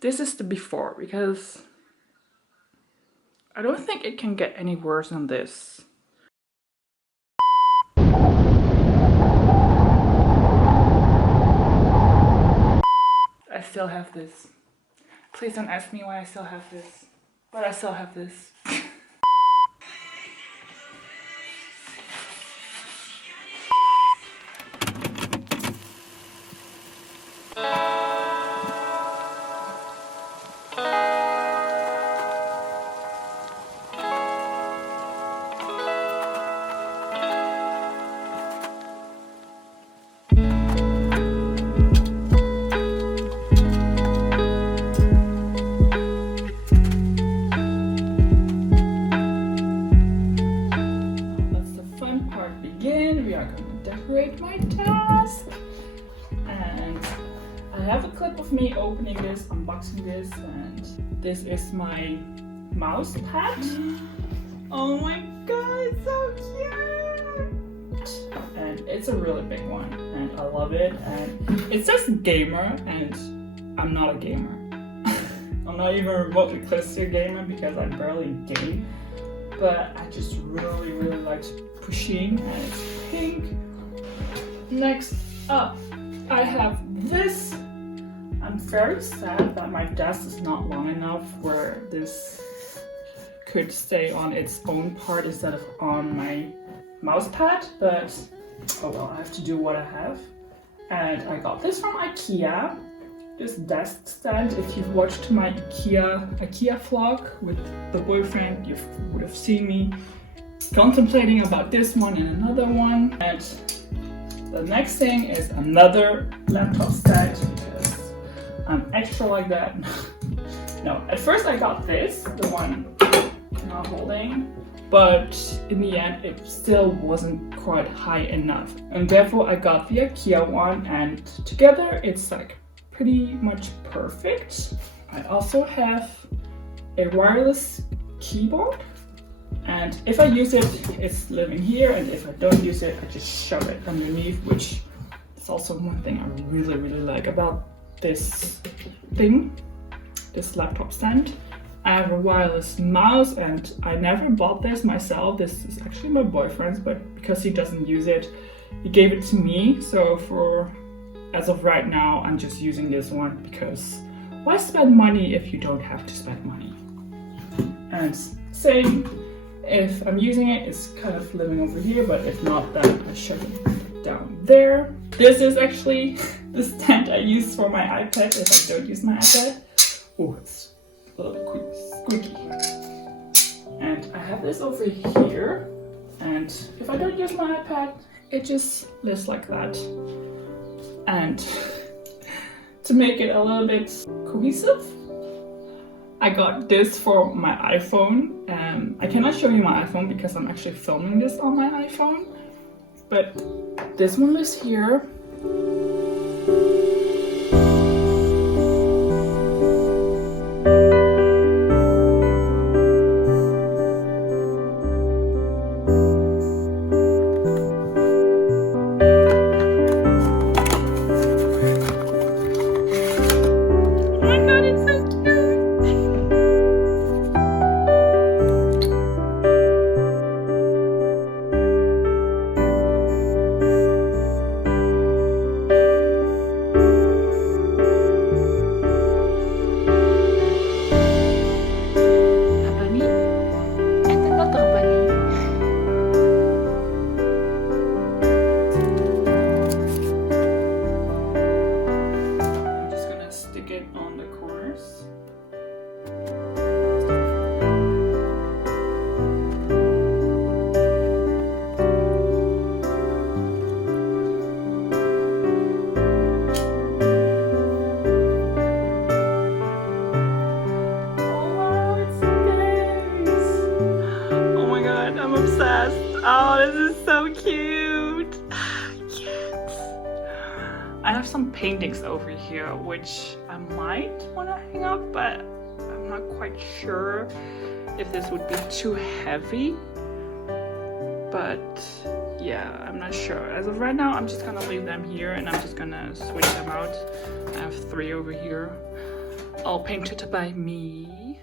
this is the before, because I don't think it can get any worse than this. I still have this. Please don't ask me why I still have this. But I still have this. We are going to decorate my desk, and I have a clip of me opening this, unboxing this, and this is my mouse pad. Oh my god, it's so cute! And it's a really big one, and I love it. And it says gamer, and I'm not a gamer. I'm not even remotely close to a gamer because I barely game. But I just really liked pushing, and it's pink. Next up, I have this. I'm very sad that my desk is not long enough where this could stay on its own part instead of on my mouse pad, but oh well, I have to do what I have. And I got this from Ikea. This desk stand. If you've watched my Ikea vlog with the boyfriend, you would have seen me contemplating about this one and another one. And the next thing is another laptop stand because I'm extra like that. No, at first I got this, the one I'm not holding, but in the end it still wasn't quite high enough. And therefore I got the Ikea one, and together it's like pretty much perfect. I also have a wireless keyboard, and if I use it, it's living here, and if I don't use it, I just shove it underneath, which is also one thing I really like about this thing, this laptop stand. I have a wireless mouse, and I never bought this myself. This is actually my boyfriend's, but because he doesn't use it, he gave it to me. So as of right now, I'm just using this one because why spend money if you don't have to spend money? And same, if I'm using it, it's kind of living over here, but if not, then I shove it down there. This is actually the stand I use for my iPad if I don't use my iPad. Oh, it's a little bit squeaky. And I have this over here, and if I don't use my iPad, it just lives like that. And to make it a little bit cohesive, I got this for my iPhone. I cannot show you my iPhone because I'm actually filming this on my iPhone, but this one lives here. Oh, this is so cute. Yes. I have some paintings over here which I might want to hang up, but I'm not quite sure if this would be too heavy. But yeah, I'm not sure. As of right now, I'm just gonna leave them here and I'm just gonna switch them out. I have 3 over here. all painted by me.